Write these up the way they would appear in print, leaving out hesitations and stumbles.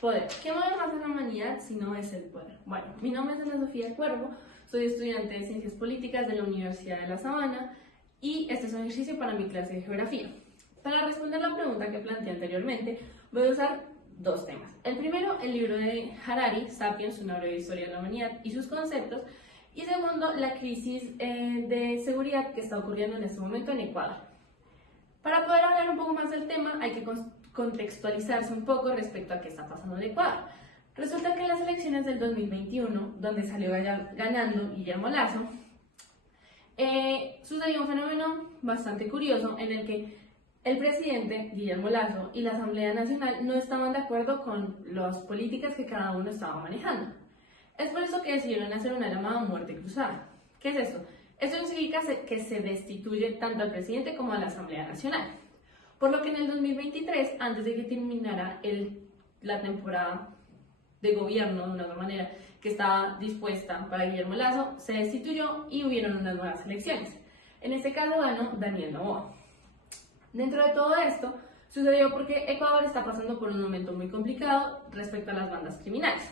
Poder. ¿Qué mueve más a la humanidad si no es el poder? Bueno, mi nombre es Ana Sofía Cuervo, soy estudiante de Ciencias Políticas de la Universidad de La Sabana y este es un ejercicio para mi clase de Geografía. Para responder la pregunta que planteé anteriormente, voy a usar dos temas. El primero, el libro de Harari, Sapiens, una breve historia de la humanidad y sus conceptos. Y segundo, la crisis de seguridad que está ocurriendo en este momento en Ecuador. Para poder hablar un poco más del tema, hay que contextualizarse un poco respecto a qué está pasando en Ecuador. Resulta que en las elecciones del 2021, donde salió ganando Guillermo Lasso, sucedió un fenómeno bastante curioso en el que el presidente Guillermo Lasso y la Asamblea Nacional no estaban de acuerdo con las políticas que cada uno estaba manejando. Es por eso que decidieron hacer una llamada muerte cruzada. ¿Qué es esto? Esto significa que se destituye tanto al presidente como a la Asamblea Nacional. Por lo que en el 2023, antes de que terminara la temporada de gobierno, de una otra manera, que estaba dispuesta para Guillermo Lasso, se destituyó y hubieron unas nuevas elecciones. En este caso ganó Daniel Noboa. Dentro de todo esto, sucedió porque Ecuador está pasando por un momento muy complicado respecto a las bandas criminales.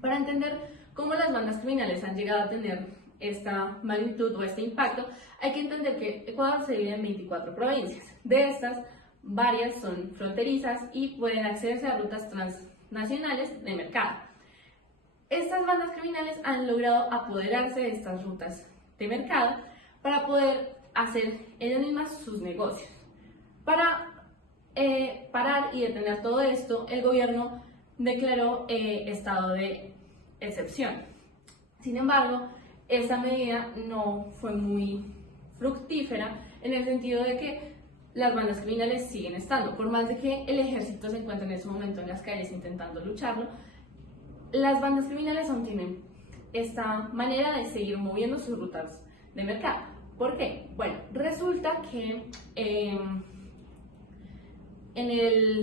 Para entender cómo las bandas criminales han llegado a tener esta magnitud o este impacto, hay que entender que Ecuador se divide en 24 provincias. De estas, varias son fronterizas y pueden accederse a rutas transnacionales de mercado. Estas bandas criminales han logrado apoderarse de estas rutas de mercado para poder hacer ellas mismas sus negocios. Para parar y detener todo esto, el gobierno declaró estado de excepción. Sin embargo, esta medida no fue muy fructífera en el sentido de que las bandas criminales siguen estando. Por más de que el ejército se encuentre en ese momento en las calles intentando lucharlo, las bandas criminales aún tienen esta manera de seguir moviendo sus rutas de mercado. ¿Por qué? Bueno, resulta que en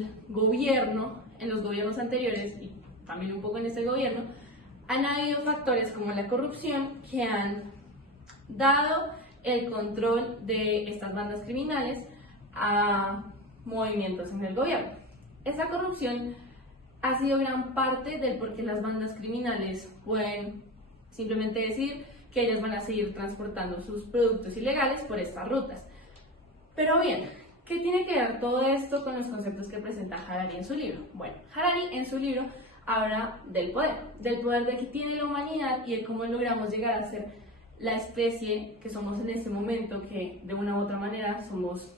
los gobiernos anteriores y también un poco en este gobierno, han habido factores como la corrupción que han dado el control de estas bandas criminales a movimientos en el gobierno. Esta corrupción ha sido gran parte del por qué las bandas criminales pueden simplemente decir que ellas van a seguir transportando sus productos ilegales por estas rutas. Pero bien, ¿qué tiene que ver todo esto con los conceptos que presenta Harari en su libro? Bueno, Harari en su libro habla del poder de que tiene la humanidad y de cómo logramos llegar a ser la especie que somos en este momento, que de una u otra manera somos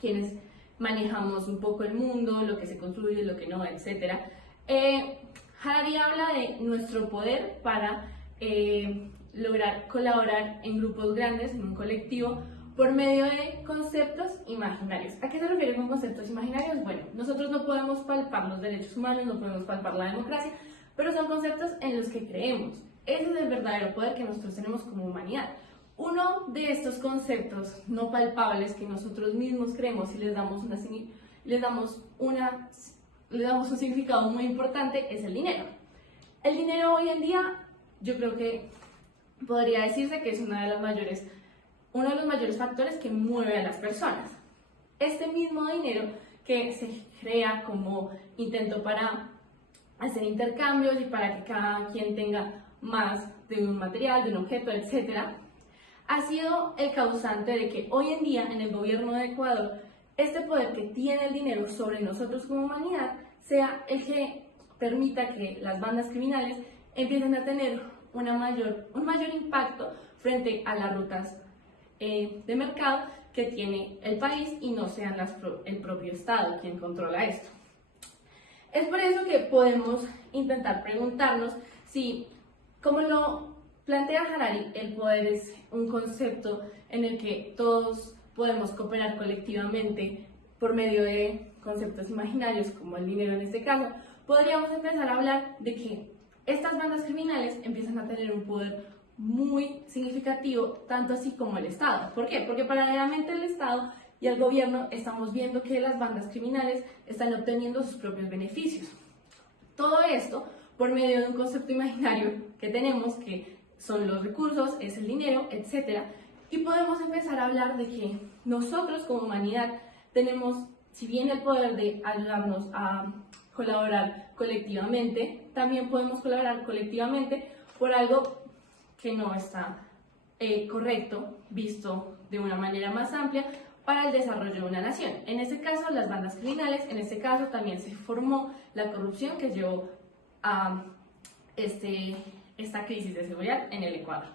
quienes manejamos un poco el mundo, lo que se construye, lo que no, etc. Harari habla de nuestro poder para lograr colaborar en grupos grandes, en un colectivo, por medio de conceptos imaginarios. ¿A qué se refiere con conceptos imaginarios? Bueno, nosotros no podemos palpar los derechos humanos, no podemos palpar la democracia, pero son conceptos en los que creemos. Ese es el verdadero poder que nosotros tenemos como humanidad. Uno de estos conceptos no palpables que nosotros mismos creemos y les damos un significado muy importante es el dinero. El dinero hoy en día, yo creo que podría decirse que es uno de los mayores factores que mueve a las personas. Este mismo dinero que se crea como intento para hacer intercambios y para que cada quien tenga más de un material, de un objeto, etc., ha sido el causante de que hoy en día en el gobierno de Ecuador este poder que tiene el dinero sobre nosotros como humanidad sea el que permita que las bandas criminales empiecen a tener un mayor impacto frente a las rutas de mercado que tiene el país y no sean el propio Estado quien controla esto. Es por eso que podemos intentar preguntarnos si, como lo plantea Harari, el poder es un concepto en el que todos podemos cooperar colectivamente por medio de conceptos imaginarios como el dinero en este caso. Podríamos empezar a hablar de que estas bandas criminales empiezan a tener un poder muy significativo, tanto así como el Estado. ¿Por qué? Porque paralelamente el Estado y el gobierno estamos viendo que las bandas criminales están obteniendo sus propios beneficios. Todo esto por medio de un concepto imaginario que tenemos, que son los recursos, es el dinero, etc. Y podemos empezar a hablar de que nosotros como humanidad tenemos, si bien el poder de ayudarnos a colaborar colectivamente, también podemos colaborar colectivamente por algo que no está correcto, visto de una manera más amplia, para el desarrollo de una nación. En este caso, las bandas criminales, en este caso también se formó la corrupción que llevó a esta crisis de seguridad en el Ecuador.